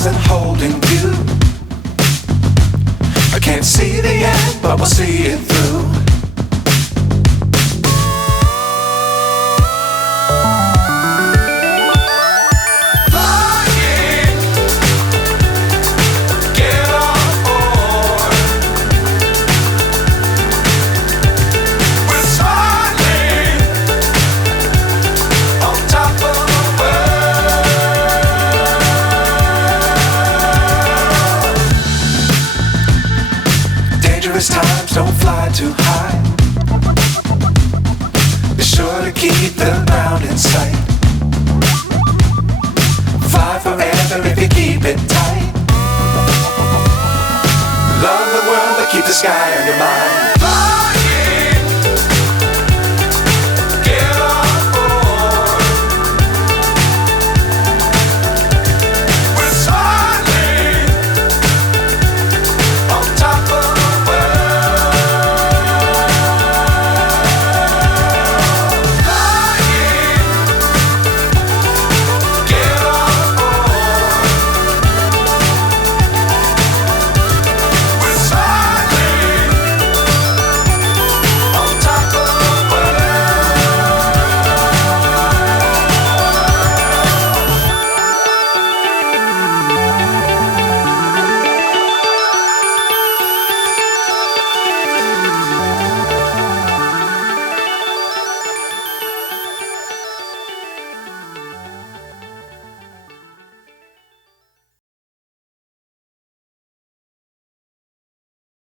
stars and holding you. I can't see the end, but we'll see it through. Times don't fly too high. Be sure to keep the ground in sight. Fly forever if you keep it tight. Love the world but keep the sky on your mind.